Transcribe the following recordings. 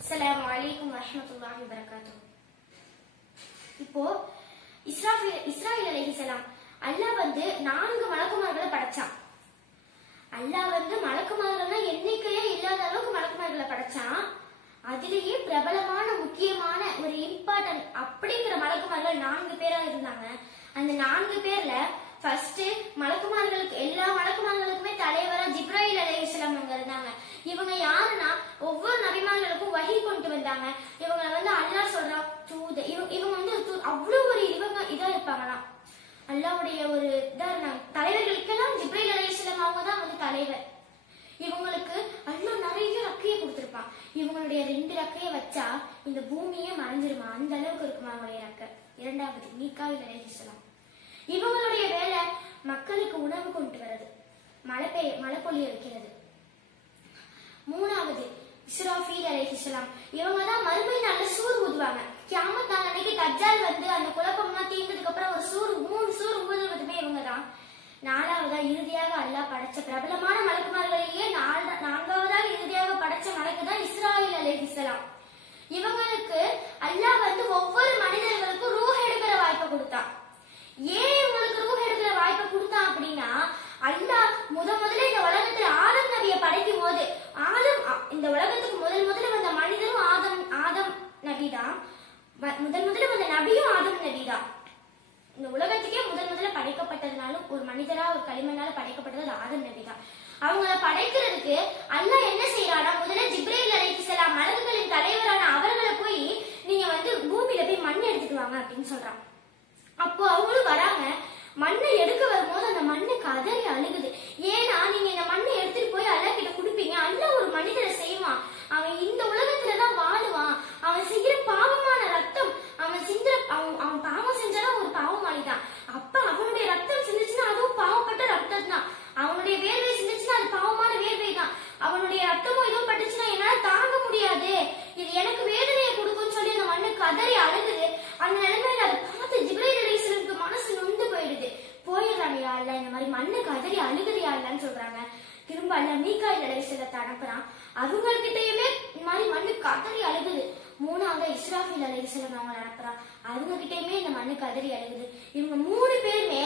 அஸ்ஸலாமு அலைக்கும் வரஹ்மத்துல்லாஹி வபரகாத்துஹு. இப்போ இஸ்ராயில் அலைஹிஸ்ஸலாம் அல்லாஹ் வந்து 4 மலக்குமார்களை படைச்சான். அல்லாஹ் வந்து மலக்குமார்கள்னா எண்ணிக்கையே இல்லாத அளவுக்கு மலக்குமார்களை படைச்சான். அதிலேயே பிரபலமான முக்கியமான ஒரு இம்பார்ட்டன்ட் அப்படிங்கிற மலக்குமார்கள் 4 பேரா இருந்தாங்க. அந்த 4 பேர்ல ஃபர்ஸ்ட் மலக்குமார்களுக்கு எல்லா மலக்குமார்களுக்குமே தலைவரா ஜிப்ராயில் அலைஹிஸ்ஸலாம் அவங்க இருந்தாங்க. இவங்க யாருன்னா ஒவ்வொரு நபிமார்களுக்கும் வஹி கொண்டு வந்தாங்க. இவங்க வந்து அல்லாஹ் சொல்றா தூது இவங்க வந்து அவ்வளவு ஒரு இவங்க இதா இருப்பாங்களாம். அல்லாஹ்வுடைய ஒரு இதா இருந்தாங்க. தலைவர்களுக்கெல்லாம் ஜிப்ராயில் அலைஹிஸ்ஸலாம் அவங்க தான் வந்து தலைவர். இவங்களுக்கு அல்லாஹ் நிறைய ரக்கையை கொடுத்திருப்பான். இவங்களுடைய 2 ரக்கையை வச்சா இந்த பூமியே மறைஞ்சிருமா, அந்த அளவுக்கு இருக்குமா அவங்களுடைய ரக்கை. இரண்டாவது மீகாயில் அலைஹிஸ்ஸலாம், இவங்களுடைய வேலை மக்களுக்கு உணவு கொண்டு வர்றது, மழை பொழிய வைக்கிறது. மூணாவது இஸ்ராஃபீல் அலைஹிஸ்ஸலாம், இவங்க தான் மறுமை நாள்ல சூர் ஊதுவாங்க. கியாமத் நாள் அன்னைக்கு தஜ்ஜால் வந்து அந்த குழப்பம்லாம் தீர்ந்ததுக்கு அப்புறம் ஒரு 3 சூர் ஊதுவதுமே இவங்க தான். நாலாவதா இறுதியாக அல்லாஹ் படைச்ச பிரபலமான மலக்குமார்களிலேயே 4வதாக இறுதியாக படைச்ச மலக்கு தான் இஸ்ராயில் அலைஹிஸ்ஸலாம். இவங்களுக்கு அல்லாஹ் வந்து ஒவ்வொரு மனிதர்களுக்கும் ரூஹ் எடுக்கிற வாய்ப்பை கொடுத்தான். ஏன் இவங்களுக்கு ரூஹ் எடுக்கிற வாய்ப்பை கொடுத்தான் அப்படின்னா, அல்லாஹ் முதல்ல இந்த உலகத்துல ஆதம் நபியை படைக்கும் போது இந்த உலகத்துக்கு முதல்ல வந்த மனிதரும் ஆதம் நபிதான். முதல்ல வந்த நபியும் ஆதம் நபிதான். இந்த உலகத்துக்கே முதல்ல படைக்கப்பட்டதுனாலும் ஒரு மனிதரா ஒரு களிமண்ணால படைக்கப்பட்டது ஆதம் நபிதான். அவங்கள படைக்கிறதுக்கு அல்லாஹ் என்ன செய்யறானா, முதல்ல ஜிப்ரீல் அலைஹிஸ்ஸலாம் மலக்குகளின் தலைவரான அவர்களை போய் நீங்க வந்து பூமியில போய் மண் எடுத்துட்டு வாங்க அப்படின்னு சொல்றான். அப்போ அவங்களும் வராங்க. மண்ணை எடுக்க வரும்போது அந்த மண்ணு கதறி அழுகுது. ஏன்னா நீங்க இந்த மண்ணை எடுத்துட்டு போய் அல்லாஹ் கிட்ட கொடுப்பீங்க. அல்லாஹ் ஒரு மனிதரை செய்வான், அவன் இந்த உலகத்துலதான் வாழுவான். அவன் செய்யற பாவமான ரத்தம், அவன் பாவம் செஞ்சாலும் ஒரு பாவமாளிதான். அப்ப அவனுடைய ரத்தம் சிந்துச்சுன்னா அதுவும் பாவப்பட்ட ரத்தம் தான். அவனுடைய வேர்வை சிந்துச்சுன்னா அது பாவமான வேர்வை தான். அவனுடைய ரத்தமும் இதுவும் பட்டுச்சுன்னா என்னால தாங்க முடியாது, இது எனக்கு வேதனையை கொடுக்கும்னு சொல்லி அந்த மண்ணு கதறி அழுகுது. அந்த நிலைமையில அதை பார்த்து ஜிப்ரீல் அலைஹிஸ்ஸலாமுக்கு மனசு நொந்து போயிடுறாங்க. யா அல்லாஹ் இந்த மாதிரி மண்ணு கதறி அழுகுது யா அல்லாஹ்னு சொல்றாங்க. திரும்ப அல்லாஹ் மீகாயில் அலைஹிஸ்ஸலாத்தை அனுப்புறான். அவங்ககிட்டயுமே இந்த மாதிரி மண்ணு கதறி அழுகுது. மூணாவது இஸ்ராஃபீல் அலைஹிஸ்ஸலாம் அவங்க அனுப்புறான். அவங்க கிட்டயுமே இந்த மண்ணு கதறி அழுகுது. இவங்க 3 பேருமே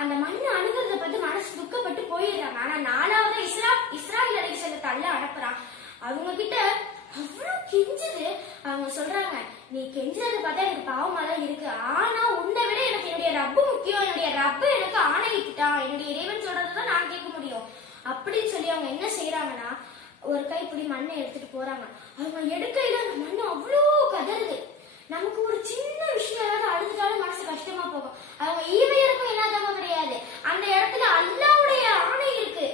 அந்த மண்ணு அணுகிறத பார்த்து மனசு துக்கப்பட்டு போயிடுறாங்க. ஆனா 4வது இஸ்ராஃபீல் அலைஹிஸ்ஸலாத்தை அல்லாஹ் அனுப்புறான். அவங்க கிட்ட அவ்வளவு கெஞ்சுது. அவங்க சொல்றாங்க, நீ கெஞ்சுறத பார்த்தா எனக்கு பாவமா தான் இருக்கு, ஆனா உன்னை விட எனக்கு என்னுடைய ரப்பு முக்கியம், என்னுடைய ரப்பு எனக்கு ஆணையிட்டான், என்னுடைய இறைவன் சொல்றதுதான் நான் கேட்க முடியும் அப்படின்னு சொல்லி அவங்க என்ன செய்யறாங்கன்னா, ஒரு கைப்பிடி மண்ணை எடுத்துட்டு போறாங்க. அவங்க எடுக்கையில அந்த மண்ணு அவ்வளோ கதறுது. நமக்கு ஒரு சின்ன விஷயம் ஏதாவது அழுதுட்டாலும் மனசு கஷ்டமா போகும். அவங்க ஈவையருக்கும் இல்லாதவங்க கிடையாது. அந்த இடத்துல அல்லாஹ்வுடைய ஆணை இருக்கு.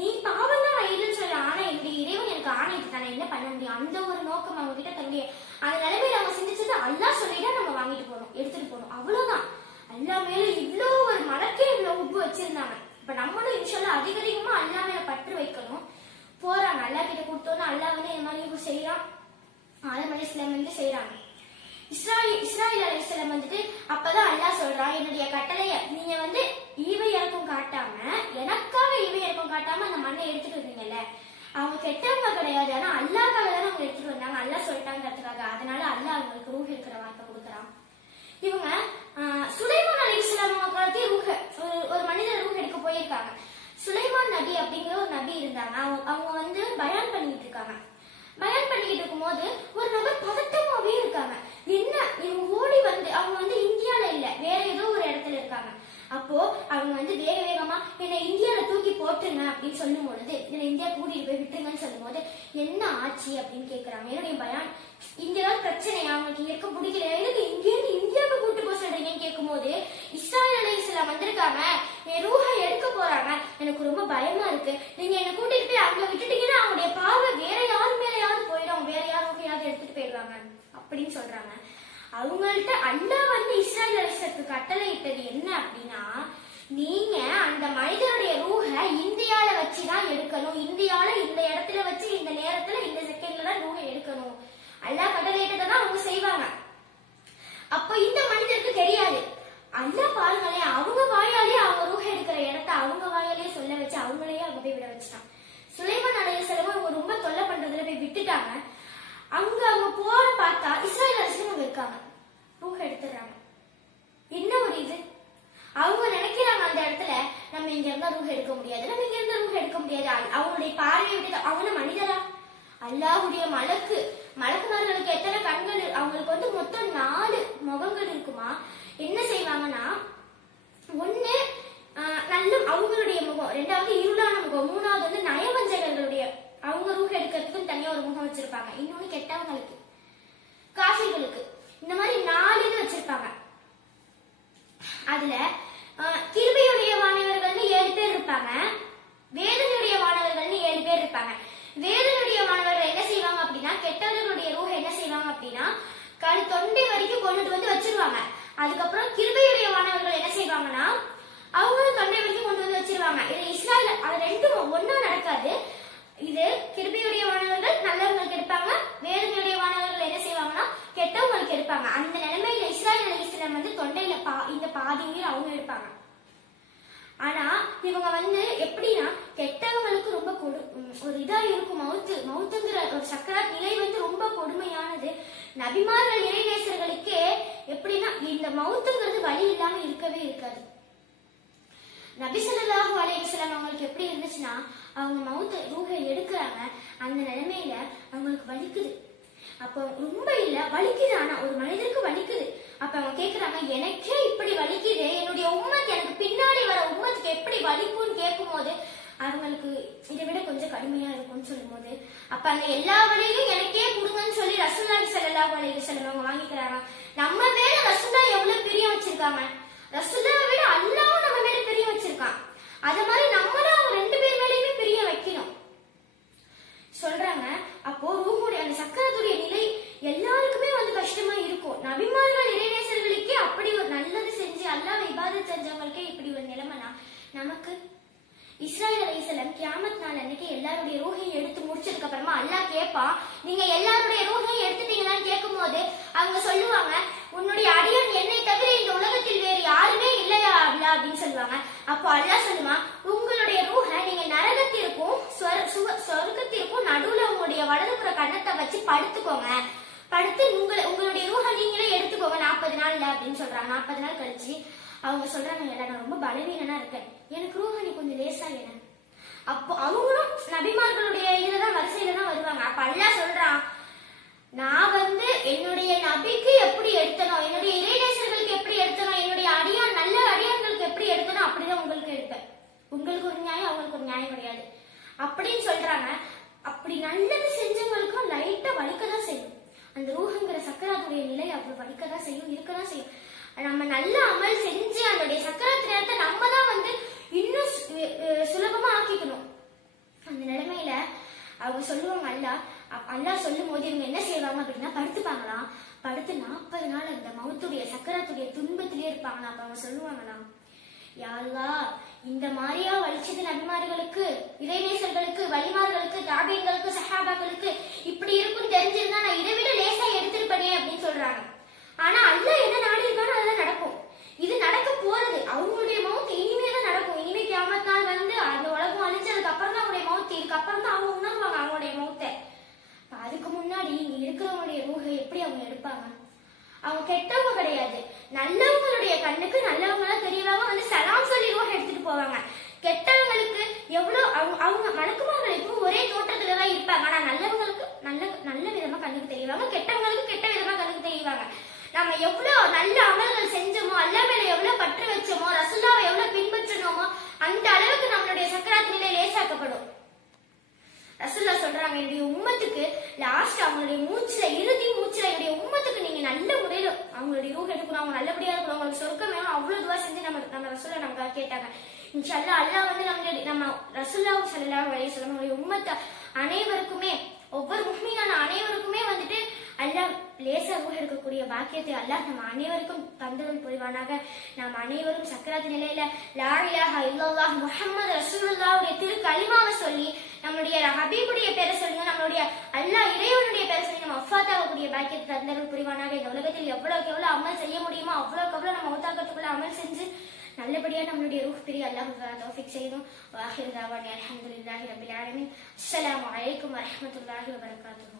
நீ பாவம் தான் இல்லைன்னு சொல்ல, ஆனா என்னுடைய இறைவன் எனக்கு ஆணையிட்டு தானே, என்ன பண்ண முடியும், அந்த ஒரு நோக்கம் அவங்க கிட்ட தன்னுடைய அந்த நிலைமையில அவங்க சிந்திச்சது அல்லாஹ் சொல்லிதான் நம்ம வாங்கிட்டு போகணும், எடுத்துட்டு போகணும், அவ்வளவுதான். அல்லாஹ் மேல இவ்வளவு ஒரு மலக்கே இவ்வளவு உப்பு வச்சிருந்தாங்க. இப்ப நம்மளும் இன்ஷால்லா அதிகமா அல்லாஹ் மேல பற்று வைக்கணும். போறாங்க, அல்லாஹ் கிட்ட கொடுத்தோன்னு அல்லாஹ் வந்து இந்த மாதிரி செய்யறான். ஆதம் அலைஹிஸ்ஸலாம் வந்து செய்யறாங்க. இஸ்ராயில் அலைஹிஸ்ஸலாம் வந்துட்டு அப்பதான் அல்லாஹ் சொல்றான், என்னுடைய கட்டளைய நீங்க வந்து ஈவை இறக்கம் காட்டாம, எனக்காக ஈவை இறக்கம் காட்டாம அந்த மண்ணை எடுத்துட்டு வந்தீங்கல்ல, அவங்க கெட்டவங்க கிடையாது, ஆனா அல்லாஹ்க்காக தானே அவங்க எடுத்துட்டு வந்தாங்க, அல்லாஹ் சொல்லிட்டாங்கிறதுக்காக. அதனால அல்லாஹ் அவங்களுக்கு ரூஹ் இருக்கிற வாய்ப்பை கொடுக்குறான். இவங்க சுலைமான் அலைஹிஸ்ஸலாம் காலத்தே ஒரு மனிதர் ரூஹ் எடுக்க போயிருக்காங்க. சுலைமான் நபி அப்படிங்கிற ஒரு நபி இருந்தாங்க. அவங்க வந்து பயான் பண்ணிட்டு இருக்காங்க. பயான் பண்ணிக்கிட்டு இருக்கும் போது ஒரு நபர் பதட்டமாவே இருக்காங்க. என்ன இவங்க ஓடி வந்து, அவங்க வந்து இந்தியால இல்ல, வேற ஏதோ ஒரு இடத்துல இருக்காங்க. அப்போ அவங்க வந்து வேகமா என்ன இந்தியால தூக்கி போட்டுருங்க அப்படின்னு சொல்லும் பொழுது, என்ன இந்தியா கூட்டிட்டு போய் விட்டுருங்கன்னு சொல்லும் போது, என்ன ஆச்சு அப்படின்னு கேக்குறாங்க. என்னுடைய பயான் இங்க ஏதாவது பிரச்சனையா, அவங்களுக்கு இங்க இருக்க பிடிக்கல, எனக்கு இங்கேருந்து இந்தியாவுக்கு கூட்டு போக சொல்றீங்கன்னு கேட்கும் போது, இஸ்ராயில் அலைஹிஸ்ஸலாம் வந்திருக்காங்க, என் ரூஹை எடுக்க போறாங்க, எனக்கு ரொம்ப பயமா இருக்கு, நீங்க என்ன கூட்டிட்டு போய் அங்க விட்டுட்டீங்கன்னா அவங்களுடைய பார்வை வேற யாரு மேலேயாவது போயிடும், வேற யாரையாவது எடுத்துட்டு போயிடுவாங்க அப்படின்னு சொல்றாங்க. அவங்கள்ட்ட அல்லாஹ் வந்து இஸ்ராயில் அலைஹிஸ்ஸலாத்துக்கு கட்டளை இட்டது என்ன அப்படின்னா, நீங்க அந்த மனிதனுடைய ரூஹை இந்தியால வச்சுதான் எடுக்கணும், இந்தியால இந்த இடத்துல வச்சு இந்த நேரத்துல இந்த செகண்ட்ல தான் ரூஹை எடுக்கணும், அல்லாஹ் கட்டளை இட்டதான் அவங்க செய்வாங்க. அப்ப இந்த மனிதருக்கு தெரியாது. அல்லாஹ் பாருங்களேன், அவங்க வாயாலே அவங்க ரூஹை எடுக்கிற இடத்த அவங்க வாயாலே சொல்ல வச்சு அவங்களையே அங்க போய் விட வச்சுட்டான். சுலைமான் அலைஹிஸ்ஸலாம் அவங்க ரொம்ப தொல்லை பண்றதுல போய் விட்டுட்டாங்க. அவங்க போன பார்த்தா இஸ்ராயேல் அரசு அங்க இருக்காங்க, ரூஹ் எடுத்துடுறாங்க. என்ன ஒரு இது, அவங்க நினைக்கிறாங்க அந்த இடத்துல நம்ம இங்க இருந்தா ரூஹ் எடுக்க முடியாது, நம்ம இங்க இருந்தா ரூஹ் எடுக்க முடியாது. அவங்களுடைய பார்வையை விட்டு அவங்க மனிதரா, அல்லாஹ்வுடைய மலக்குமார்களுக்கு எத்தனை கண்கள், அவங்களுக்கு வந்து மொத்தம் 4 முகங்கள் இருக்குமா. என்ன செய்வாங்கன்னா, ஒண்ணு நல்ல அவங்களுடைய முகம், 2வது இருளான முகம், 3வது வந்து நயவஞ்சகர்களுடைய, அவங்க ரூஹ் எடுக்கிறதுக்கும் தனியா ஒரு முகம் வச்சிருப்பாங்க. இன்னொன்னு கெட்டவங்களுக்கு, காஃபிர்களுக்கு, இந்த மாதிரி 4 இது வச்சிருப்பாங்க. அதுல கிருபையுடைய மாணவர்கள்னு 7 பேர் இருப்பாங்க, வேதனையுடைய மாணவர்கள்னு 7 பேர் இருப்பாங்க. வேதனுடைய மாணவர்கள் என்ன செய்வாங்க அப்படின்னா, கெட்டவர்களுடைய ரூஹ் என்ன செய்வாங்க அப்படின்னா தொண்டை வரைக்கும் கொண்டுட்டு வந்து வச்சிருவாங்க. அதுக்கப்புறம் கிருபையுடைய மாணவர்கள் என்ன செய்வாங்கன்னா அவங்களும் தொண்டை வரைக்கும் கொண்டு வந்து வச்சிருவாங்க. இது இஸ்ராயல், அது ரெண்டும் ஒன்னா நடக்காது. இது கிருபையுடைய மாணவர்கள் நல்லவங்களுக்கு எடுப்பாங்க, வேதனையுடைய மாணவர்கள் என்ன செய்வாங்கன்னா கெட்டவங்களுக்கு எடுப்பாங்க. அந்த நிலைமையில இஸ்ராயல் அலைஹிஸ்ஸலாம் வந்து தொண்டையில இந்த பாதி உயிர் அவங்க எடுப்பாங்க. ஆனா இவங்க வந்து எப்படின்னா கெட்டவங்களுக்கு ரொம்ப ஒரு இதா இருக்கும். மவுத்துங்கிற ஒரு சக்கராத் நிலை வந்து ரொம்ப கொடுமையானது. நபிமார்கள் இறைநேசர்களுக்கே எப்படின்னா இந்த மவுத்துங்கிறது வழி இல்லாம இருக்கவே இருக்காது. நபி ஸல்லல்லாஹு அலைஹி வஸல்லம் அவங்களுக்கு எப்படி இருந்துச்சுன்னா, அவங்க மவுத்த ரூஹை எடுக்கிறாங்க, அந்த நிலைமையில அவங்களுக்கு வலிக்குது. அப்ப ரொம்ப இல்ல வலிக்குது, ஆனா ஒரு மனிதருக்கு வலிக்குது. அப்ப அவங்க கேக்குறாங்க, எனக்கே இப்படி வலிக்குது, என்னுடைய உம்மத், எனக்கு பின்னாடி வர உம்மத்துக்கு எப்படி வலிக்கும்னு கேட்கும் போது அவங்களுக்கு இதை விட கொஞ்சம் கடுமையா இருக்கும்னு சொல்லும் போது, அப்ப அந்த எல்லா வழியிலும் எனக்கே கொடுங்கன்னு சொல்லி ரசூலுல்லாஹி ஸல்லல்லாஹு அலைஹி வஸல்லம் அவங்க வாங்கிக்கிறாங்க. நம்ம மேல ரசூலுல்லாஹ் எவ்வளவு பிரியம் வச்சிருக்காங்க, ரசூலுல்லாஹை விட அல்லாஹ்வும் நம்ம மேல பிரியம் வச்சிருக்கான். அத மாதிரி நம்மளும் அவங்க 2 பேர் மேலயுமே பிரியம் வைக்கணும் சொல்றாங்க. அப்போ ரூஹுடைய அந்த சக்கரத்துடைய நிலை எல்லாருக்குமே வந்து கஷ்டமா இருக்கும். நபிமார்கள் இறைநேசர்களுக்கே அப்படி ஒரு நல்லது செஞ்சு அல்லாஹ்வை இபாதத் செஞ்சவங்களுக்கே இப்படி ஒரு நிலைமைனா, நமக்கு இஸ்ராயல் அலைஹிஸ்ஸலாம் கியாமத் நாள் அன்னைக்கு எல்லாருடைய ரூஹையும் எடுத்து முடிச்சதுக்கு அப்புறமா அல்லாஹ் கேட்பான், நீங்க எல்லாருடைய ரூஹையும் எடுத்துட்டீங்களான்னு கேட்கும் போது அவங்க சொல்லுவாங்க, உன்னுடைய அடியான் என்னை தவிர இந்த உலகத்தில் வேறு யாருமே இல்லையா அல்லாஹ் அப்படின்னு சொல்லுவாங்க. அப்போ அல்லாஹ் சொல்லுவான், உங்களுடைய ரூஹை நீங்க நரகத்திற்கும் சொர்க்கத்திற்கும் நடுவுல உங்களுடைய வலதுபுற கண்ணத்தை வச்சு படுத்துக்கோங்க, படுத்து உங்களுடைய ரூஹை நீங்களே எடுத்துக்கோங்க 40 நாள்ல அப்படின்னு சொல்றாங்க. 40 நாள் கழிச்சு அவங்க சொல்றாங்க, நான் ரொம்ப பலவீனனா இருக்கேன், எனக்கு ரூஹை நீ கொஞ்சம் லேசா என்ன. அப்போ அவங்களும் நபிமார்களுடைய இதுலதான் வரிசையில தான் வருவாங்க. அப்ப அல்லாஹ் சொல்றான், நான் வந்து என்னுடைய நபிக்கு எப்படி எடுத்தனோ, என்னுடைய இறைநேசர்களுக்கு எப்படி எடுத்தனோ, என்னுடைய அடியான் நல்ல அடியான்களுக்கு எப்படி எடுத்தனோ அப்படிதான் உங்களுக்கு எடுப்பேன். உங்களுக்கு ஒரு நியாயம், அவங்களுக்கு ஒரு நியாயம் கிடையாது அப்படின்னு சொல்றாங்க. அப்படி நல்லது செஞ்சவங்களுக்கும் லைட்டா வலிக்கதான் செய்யும். அந்த ரூஹுங்கிற சக்கராத்துடைய நிலை அவ்வளவு வலிக்கதான் செய்யும், இருக்கதான் செய்யும். நம்ம நல்ல அமல் செஞ்சு அதனுடைய சக்கராத்து நேரத்தை நம்ம தான் வந்து இன்னும் சுலபமா ஆக்கிக்கணும். அந்த நிலைமையில அவங்க சொல்லுவாங்க, அல்லாஹ் சொல்லும் போது இவங்க என்ன செய்வாங்க அப்படின்னா படுத்துப்பாங்களாம். படுத்து 40 நாள் அந்த மவுத்துடைய சக்கராத்துடைய துன்பத்திலே இருப்பாங்களாம். அப்ப அவங்க சொல்லுவாங்களாம், யா அல்லாஹ், இந்த மாதிரியா வலிச்சது நபிமார்களுக்கு, இறைநேசர்களுக்கு, வலிமார்களுக்கு, தாபீன்களுக்கு, சஹாபாக்களுக்கு இப்படி இருக்குன்னு தெரிஞ்சிருந்தா நான் இதை விட லேசா எடுத்திருப்பனே அப்படின்னு சொல்றாங்க. ஆனா அல்லாஹ் என்ன நாடி இருக்கானோ அதெல்லாம் நடக்கும். இது நடக்க போறது, அவங்களுடைய மவுத் இனிமேதான் நடக்கும். இனிமே கியாமத் நாள் வந்து அந்த உலகம் அழிஞ்சதுக்கு அப்புறம் தான் அவங்களுடைய மவுத், இதுக்கு அப்புறம் தான் அவங்க உணர்வாங்க அவங்களுடைய மவுத்தை. அதுக்கு முன்னாடி இங்க இருக்கிறவங்களுடைய ரூஹை எப்படி அவங்க எடுப்பாங்க? அவங்க கெட்டவங்க கிடையாது, நல்லவங்களுடைய கண்ணுக்கு நல்லவங்களா தெரியவாங்க, வந்து சலாம் சொல்லி ரூஹை எடுத்துட்டு போவாங்க. கெட்டவங்களுக்கு எவ்வளவு அவங்க மலக்குமார்கள் எப்பவும் ஒரே தோற்றத்துலதான் இருப்பாங்க. ஆனா நல்லவங்களுக்கு நல்ல விதமா கண்ணுக்கு தெரியவாங்க, கெட்டவங்களுக்கு கெட்ட விதமா கண்ணுக்கு தெரியவாங்க. நம்ம எவ்வளவு நல்ல அமல்கள் செஞ்சோமோ, அல்லாஹ் மேல எவ்வளவு பற்று வச்சோமோ, ரசூலுல்லாஹ்வை எவ்வளவு பின்பற்றணுமோ அந்த அளவுக்கு நம்மளுடைய சக்கராத் நிலை லேசாக்கப்படும். ரசூலுல்லாஹ் சொல்றாங்க, என்னுடைய உம்மத்துக்கு லாஸ்ட் அவங்களுடைய மூச்சுல, இறுதி மூச்சுல என்னுடைய உம்மத்துக்கு நீங்க நல்ல முறையில அவங்களுடைய ரூஹ் எடுக்கணும், அவங்க நல்லபடியா இருக்கணும், அவங்களுக்கு சொர்க்கம் வேணும், அவ்வளவு துவா செஞ்சு நம்ம ரசூலுல்லாஹ் நமக்காக கேட்டாங்க. இன்ஷாஅல்லாஹ் அல்லாஹ் வந்து நம்ம ரசூலுல்லாஹ் ஸல்லல்லாஹு அலைஹி வஸல்லம் உம்மத்த அனைவருக்குமே, ஒவ்வொரு முஃமினான அனைவருக்குமே வந்துட்டு அல்லாஹ் லேசா ரூஹ் எடுக்கக்கூடிய பாக்கியத்தை அல்லாஹ் நம்ம அனைவருக்கும் தந்தருள் புரிவானாக. நாம் அனைவரும் சக்கராத் நிலையில லா இலாஹ இல்லல்லாஹ் முஹம்மது ரசூலுல்லாஹ்வுடைய திரு கலிமாவை சொல்லி, நம்மளுடைய ஹபீபுடைய பேரை சொல்லி, நம்மளுடைய அல்லாஹ் இறைவனுடைய பேரை சொல்லி நம்ம வஃபாத்தாகக்கூடிய பாக்கியத்தை தந்தருள் புரிவானாக. இந்த உலகத்தில் எவ்வளவுக்கு எவ்வளவு அமல் செய்ய முடியுமோ அவ்வளவுக்கு எவ்வளவு நம்ம மௌத்தாக்கத்துக்குள்ள அமல் செஞ்சு நல்லபடியா நம்மளுடைய ரூஹ் பிரி அல்லாஹ் தௌஃபீக் செய்யணும். வாஹிர் தாவானி அல்ஹம்துலில்லாஹி ரப்பில் ஆலமீன். அஸ்ஸலாமு அலைக்கும் வரஹ்மத்துல்லாஹி வபரகாத்துஹு.